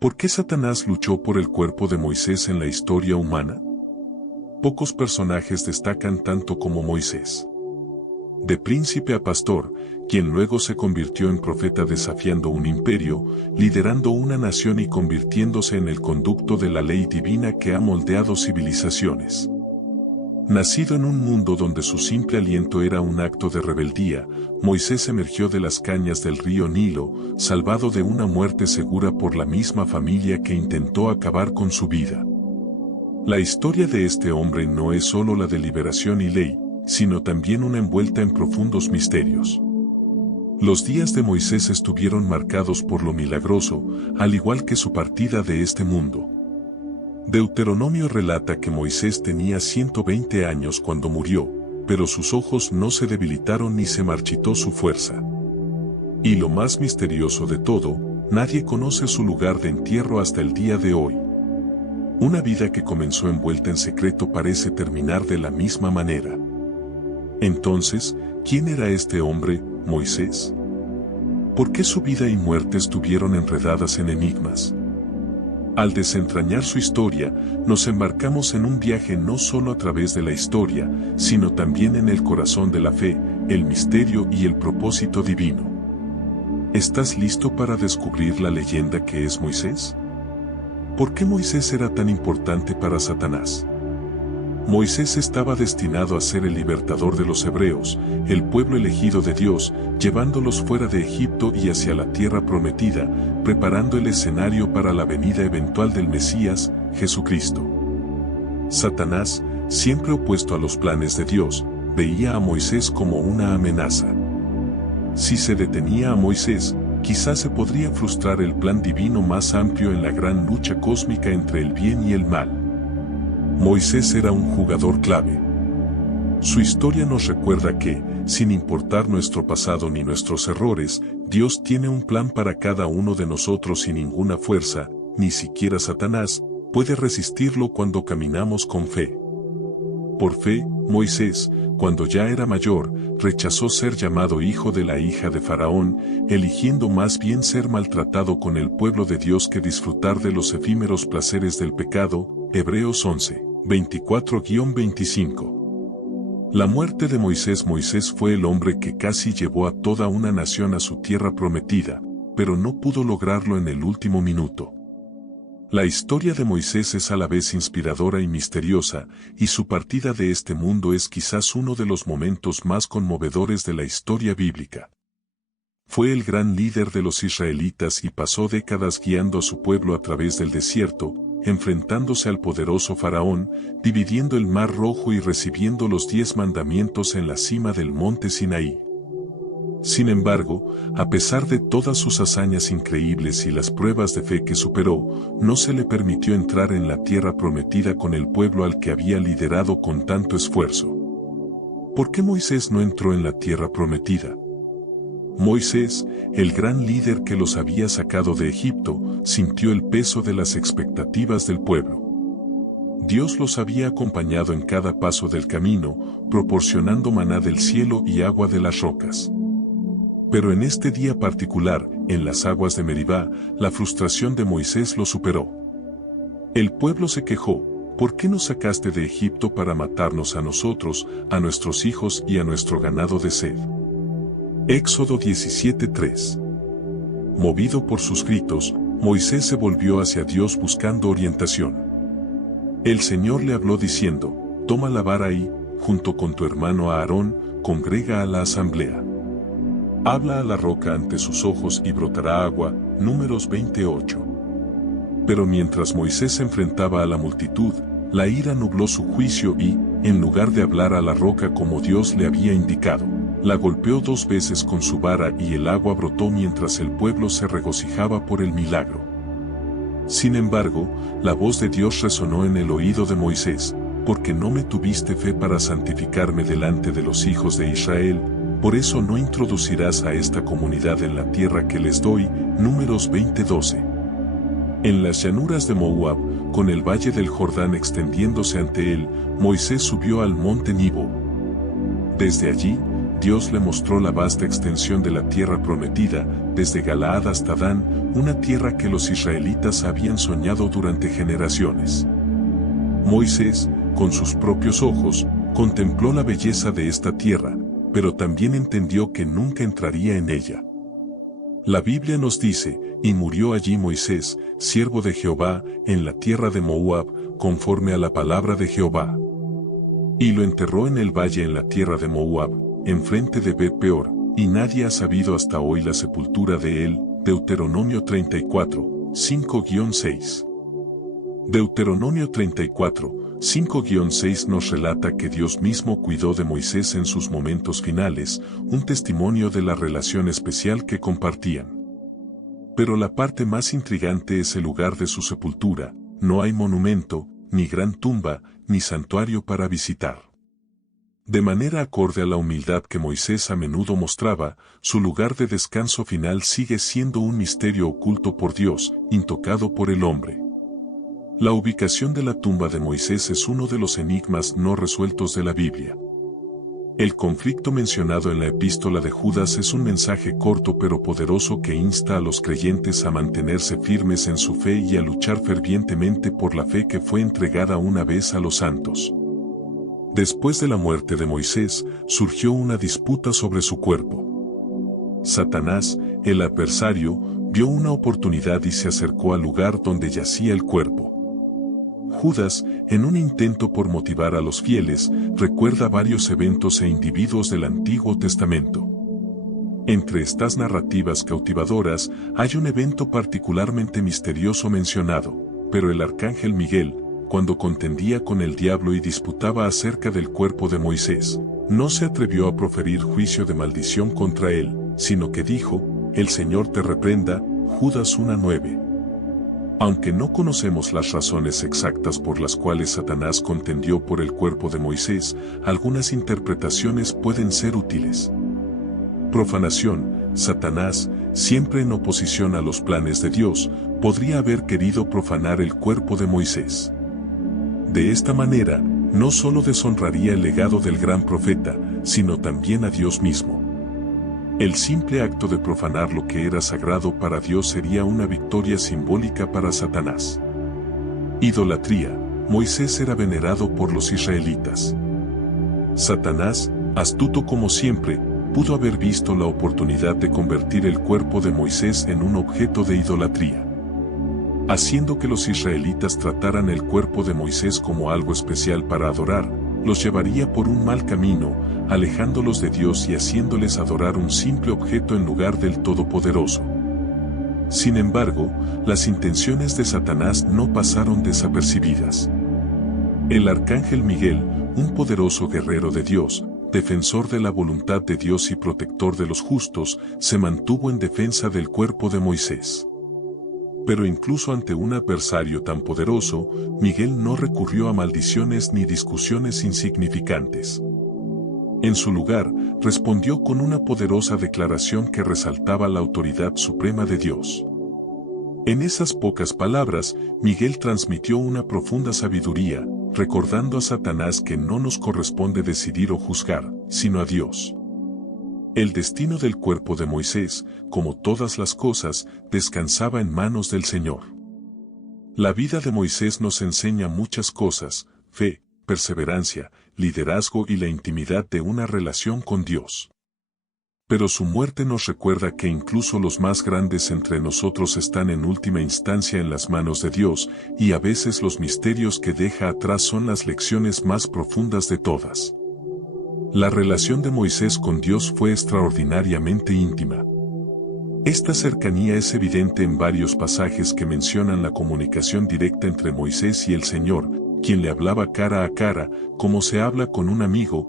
¿Por qué Satanás luchó por el cuerpo de Moisés en la historia humana? Pocos personajes destacan tanto como Moisés. De príncipe a pastor, quien luego se convirtió en profeta desafiando un imperio, liderando una nación y convirtiéndose en el conducto de la ley divina que ha moldeado civilizaciones. Nacido en un mundo donde su simple aliento era un acto de rebeldía, Moisés emergió de las cañas del río Nilo, salvado de una muerte segura por la misma familia que intentó acabar con su vida. La historia de este hombre no es solo la de liberación y ley, sino también una envuelta en profundos misterios. Los días de Moisés estuvieron marcados por lo milagroso, al igual que su partida de este mundo. Deuteronomio relata que Moisés tenía 120 años cuando murió, pero sus ojos no se debilitaron ni se marchitó su fuerza. Y lo más misterioso de todo, nadie conoce su lugar de entierro hasta el día de hoy. Una vida que comenzó envuelta en secreto parece terminar de la misma manera. Entonces, ¿quién era este hombre, Moisés? ¿Por qué su vida y muerte estuvieron enredadas en enigmas? Al desentrañar su historia, nos embarcamos en un viaje no solo a través de la historia, sino también en el corazón de la fe, el misterio y el propósito divino. ¿Estás listo para descubrir la leyenda que es Moisés? ¿Por qué Moisés era tan importante para Satanás? Moisés estaba destinado a ser el libertador de los hebreos, el pueblo elegido de Dios, llevándolos fuera de Egipto y hacia la tierra prometida, preparando el escenario para la venida eventual del Mesías, Jesucristo. Satanás, siempre opuesto a los planes de Dios, veía a Moisés como una amenaza. Si se detenía a Moisés, quizás se podría frustrar el plan divino más amplio en la gran lucha cósmica entre el bien y el mal. Moisés era un jugador clave. Su historia nos recuerda que, sin importar nuestro pasado ni nuestros errores, Dios tiene un plan para cada uno de nosotros y ninguna fuerza, ni siquiera Satanás, puede resistirlo cuando caminamos con fe. Por fe, Moisés, cuando ya era mayor, rechazó ser llamado hijo de la hija de Faraón, eligiendo más bien ser maltratado con el pueblo de Dios que disfrutar de los efímeros placeres del pecado. Hebreos 11, 24-25. La muerte de Moisés fue el hombre que casi llevó a toda una nación a su tierra prometida, pero no pudo lograrlo en el último minuto. La historia de Moisés es a la vez inspiradora y misteriosa, y su partida de este mundo es quizás uno de los momentos más conmovedores de la historia bíblica. Fue el gran líder de los israelitas y pasó décadas guiando a su pueblo a través del desierto, enfrentándose al poderoso Faraón, dividiendo el Mar Rojo y recibiendo los 10 mandamientos en la cima del monte Sinaí. Sin embargo, a pesar de todas sus hazañas increíbles y las pruebas de fe que superó, no se le permitió entrar en la tierra prometida con el pueblo al que había liderado con tanto esfuerzo. ¿Por qué Moisés no entró en la tierra prometida? Moisés, el gran líder que los había sacado de Egipto, sintió el peso de las expectativas del pueblo. Dios los había acompañado en cada paso del camino, proporcionando maná del cielo y agua de las rocas. Pero en este día particular, en las aguas de Meribá, la frustración de Moisés lo superó. El pueblo se quejó: ¿por qué nos sacaste de Egipto para matarnos a nosotros, a nuestros hijos y a nuestro ganado de sed? Éxodo 17:3. Movido por sus gritos, Moisés se volvió hacia Dios buscando orientación. El Señor le habló diciendo: toma la vara y, junto con tu hermano Aarón, congrega a la asamblea. Habla a la roca ante sus ojos y brotará agua. Números 28. Pero mientras Moisés se enfrentaba a la multitud, la ira nubló su juicio y, en lugar de hablar a la roca como Dios le había indicado, la golpeó 2 veces con su vara y el agua brotó mientras el pueblo se regocijaba por el milagro. Sin embargo, la voz de Dios resonó en el oído de Moisés: porque no me tuviste fe para santificarme delante de los hijos de Israel, por eso no introducirás a esta comunidad en la tierra que les doy. Números 20:12. En las llanuras de Moab, con el valle del Jordán extendiéndose ante él, Moisés subió al monte Nebo. Desde allí, Dios le mostró la vasta extensión de la tierra prometida, desde Galaad hasta Dan, una tierra que los israelitas habían soñado durante generaciones. Moisés, con sus propios ojos, contempló la belleza de esta tierra, pero también entendió que nunca entraría en ella. La Biblia nos dice, y murió allí Moisés, siervo de Jehová, en la tierra de Moab, conforme a la palabra de Jehová. Y lo enterró en el valle en la tierra de Moab, enfrente de Bet-peor, y nadie ha sabido hasta hoy la sepultura de él. Deuteronomio 34, 5-6. Deuteronomio 34, 5-6 nos relata que Dios mismo cuidó de Moisés en sus momentos finales, un testimonio de la relación especial que compartían. Pero la parte más intrigante es el lugar de su sepultura. No hay monumento, ni gran tumba, ni santuario para visitar. De manera acorde a la humildad que Moisés a menudo mostraba, su lugar de descanso final sigue siendo un misterio oculto por Dios, intocado por el hombre. La ubicación de la tumba de Moisés es uno de los enigmas no resueltos de la Biblia. El conflicto mencionado en la epístola de Judas es un mensaje corto pero poderoso que insta a los creyentes a mantenerse firmes en su fe y a luchar fervientemente por la fe que fue entregada una vez a los santos. Después de la muerte de Moisés, surgió una disputa sobre su cuerpo. Satanás, el adversario, vio una oportunidad y se acercó al lugar donde yacía el cuerpo. Judas, en un intento por motivar a los fieles, recuerda varios eventos e individuos del Antiguo Testamento. Entre estas narrativas cautivadoras, hay un evento particularmente misterioso mencionado, pero el arcángel Miguel, cuando contendía con el diablo y disputaba acerca del cuerpo de Moisés, no se atrevió a proferir juicio de maldición contra él, sino que dijo, «El Señor te reprenda», Judas 1:9. Aunque no conocemos las razones exactas por las cuales Satanás contendió por el cuerpo de Moisés, algunas interpretaciones pueden ser útiles. Profanación. Satanás, siempre en oposición a los planes de Dios, podría haber querido profanar el cuerpo de Moisés. De esta manera, no solo deshonraría el legado del gran profeta, sino también a Dios mismo. El simple acto de profanar lo que era sagrado para Dios sería una victoria simbólica para Satanás. Idolatría. Moisés era venerado por los israelitas. Satanás, astuto como siempre, pudo haber visto la oportunidad de convertir el cuerpo de Moisés en un objeto de idolatría. Haciendo que los israelitas trataran el cuerpo de Moisés como algo especial para adorar, los llevaría por un mal camino, alejándolos de Dios y haciéndoles adorar un simple objeto en lugar del Todopoderoso. Sin embargo, las intenciones de Satanás no pasaron desapercibidas. El arcángel Miguel, un poderoso guerrero de Dios, defensor de la voluntad de Dios y protector de los justos, se mantuvo en defensa del cuerpo de Moisés. Pero incluso ante un adversario tan poderoso, Miguel no recurrió a maldiciones ni discusiones insignificantes. En su lugar, respondió con una poderosa declaración que resaltaba la autoridad suprema de Dios. En esas pocas palabras, Miguel transmitió una profunda sabiduría, recordando a Satanás que no nos corresponde decidir o juzgar, sino a Dios. El destino del cuerpo de Moisés, como todas las cosas, descansaba en manos del Señor. La vida de Moisés nos enseña muchas cosas: fe, perseverancia, liderazgo y la intimidad de una relación con Dios. Pero su muerte nos recuerda que incluso los más grandes entre nosotros están en última instancia en las manos de Dios, y a veces los misterios que deja atrás son las lecciones más profundas de todas. La relación de Moisés con Dios fue extraordinariamente íntima. Esta cercanía es evidente en varios pasajes que mencionan la comunicación directa entre Moisés y el Señor, quien le hablaba cara a cara, como se habla con un amigo.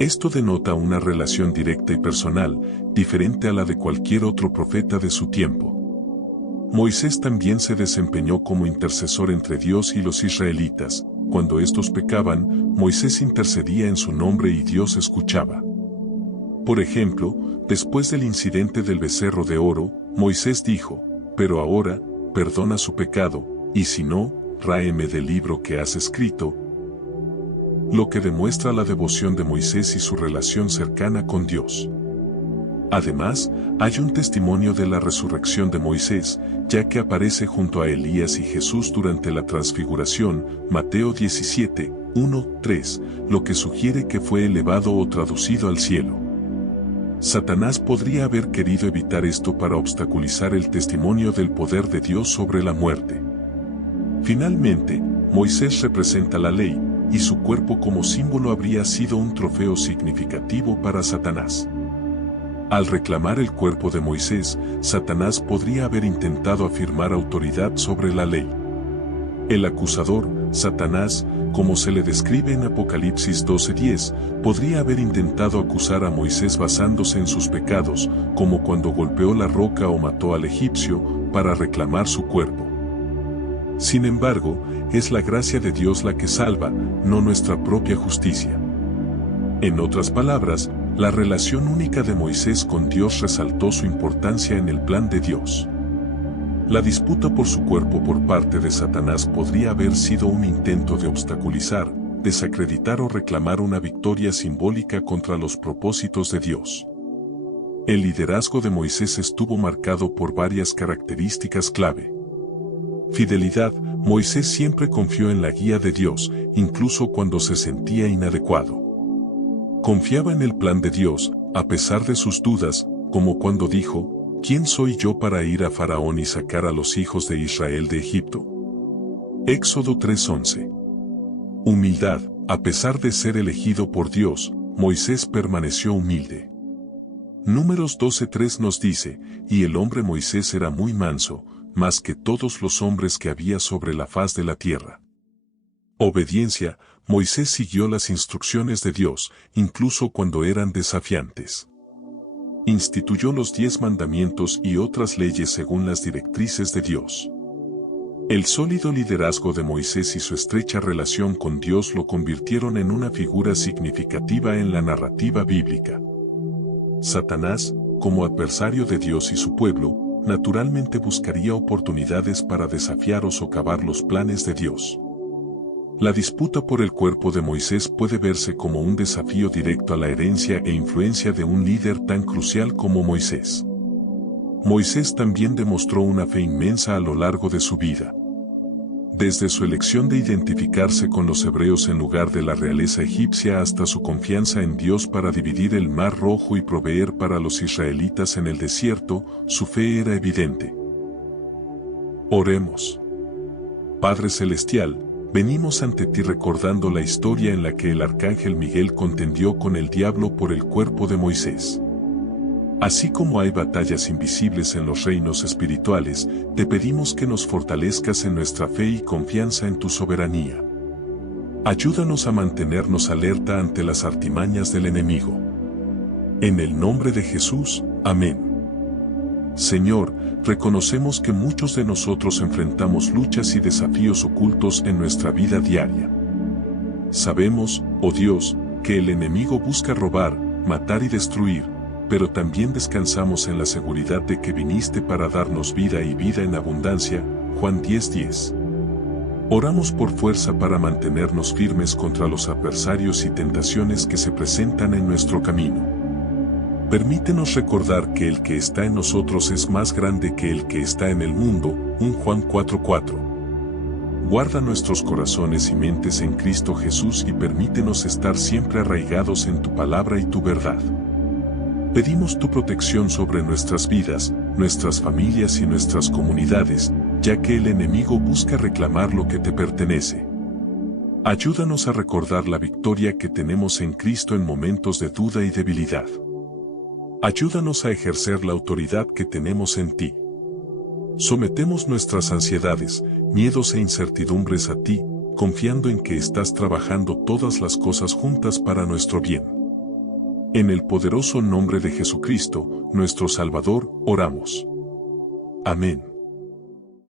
Esto denota una relación directa y personal, diferente a la de cualquier otro profeta de su tiempo. Moisés también se desempeñó como intercesor entre Dios y los israelitas. Cuando estos pecaban, Moisés intercedía en su nombre y Dios escuchaba. Por ejemplo, después del incidente del becerro de oro, Moisés dijo: «Pero ahora, perdona su pecado, y si no, ráeme del libro que has escrito». lo que demuestra la devoción de Moisés y su relación cercana con Dios. Además, hay un testimonio de la resurrección de Moisés, ya que aparece junto a Elías y Jesús durante la transfiguración, Mateo 17, 1, 3, lo que sugiere que fue elevado o traducido al cielo. Satanás podría haber querido evitar esto para obstaculizar el testimonio del poder de Dios sobre la muerte. Finalmente, Moisés representa la ley, y su cuerpo como símbolo habría sido un trofeo significativo para Satanás. Al reclamar el cuerpo de Moisés, Satanás podría haber intentado afirmar autoridad sobre la ley. El acusador, Satanás, como se le describe en Apocalipsis 12:10, podría haber intentado acusar a Moisés basándose en sus pecados, como cuando golpeó la roca o mató al egipcio, para reclamar su cuerpo. Sin embargo, es la gracia de Dios la que salva, no nuestra propia justicia. En otras palabras, la relación única de Moisés con Dios resaltó su importancia en el plan de Dios. La disputa por su cuerpo por parte de Satanás podría haber sido un intento de obstaculizar, desacreditar o reclamar una victoria simbólica contra los propósitos de Dios. El liderazgo de Moisés estuvo marcado por varias características clave. Fidelidad: Moisés siempre confió en la guía de Dios, incluso cuando se sentía inadecuado. Confiaba en el plan de Dios, a pesar de sus dudas, como cuando dijo: ¿quién soy yo para ir a Faraón y sacar a los hijos de Israel de Egipto? Éxodo 3:11. Humildad: a pesar de ser elegido por Dios, Moisés permaneció humilde. Números 12:3 nos dice: y el hombre Moisés era muy manso, más que todos los hombres que había sobre la faz de la tierra. Obediencia: Moisés siguió las instrucciones de Dios, incluso cuando eran desafiantes. Instituyó los 10 mandamientos y otras leyes según las directrices de Dios. El sólido liderazgo de Moisés y su estrecha relación con Dios lo convirtieron en una figura significativa en la narrativa bíblica. Satanás, como adversario de Dios y su pueblo, naturalmente buscaría oportunidades para desafiar o socavar los planes de Dios. La disputa por el cuerpo de Moisés puede verse como un desafío directo a la herencia e influencia de un líder tan crucial como Moisés. Moisés también demostró una fe inmensa a lo largo de su vida. Desde su elección de identificarse con los hebreos en lugar de la realeza egipcia hasta su confianza en Dios para dividir el Mar Rojo y proveer para los israelitas en el desierto, su fe era evidente. Oremos. Padre Celestial, venimos ante ti recordando la historia en la que el arcángel Miguel contendió con el diablo por el cuerpo de Moisés. Así como hay batallas invisibles en los reinos espirituales, te pedimos que nos fortalezcas en nuestra fe y confianza en tu soberanía. Ayúdanos a mantenernos alerta ante las artimañas del enemigo. En el nombre de Jesús, amén. Señor, reconocemos que muchos de nosotros enfrentamos luchas y desafíos ocultos en nuestra vida diaria. Sabemos, oh Dios, que el enemigo busca robar, matar y destruir, pero también descansamos en la seguridad de que viniste para darnos vida y vida en abundancia, Juan 10:10. Oramos por fuerza para mantenernos firmes contra los adversarios y tentaciones que se presentan en nuestro camino. Permítenos recordar que el que está en nosotros es más grande que el que está en el mundo, 1 Juan 4:4. Guarda nuestros corazones y mentes en Cristo Jesús y permítenos estar siempre arraigados en tu palabra y tu verdad. Pedimos tu protección sobre nuestras vidas, nuestras familias y nuestras comunidades, ya que el enemigo busca reclamar lo que te pertenece. Ayúdanos a recordar la victoria que tenemos en Cristo en momentos de duda y debilidad. Ayúdanos a ejercer la autoridad que tenemos en ti. Sometemos nuestras ansiedades, miedos e incertidumbres a ti, confiando en que estás trabajando todas las cosas juntas para nuestro bien. En el poderoso nombre de Jesucristo, nuestro Salvador, oramos. Amén.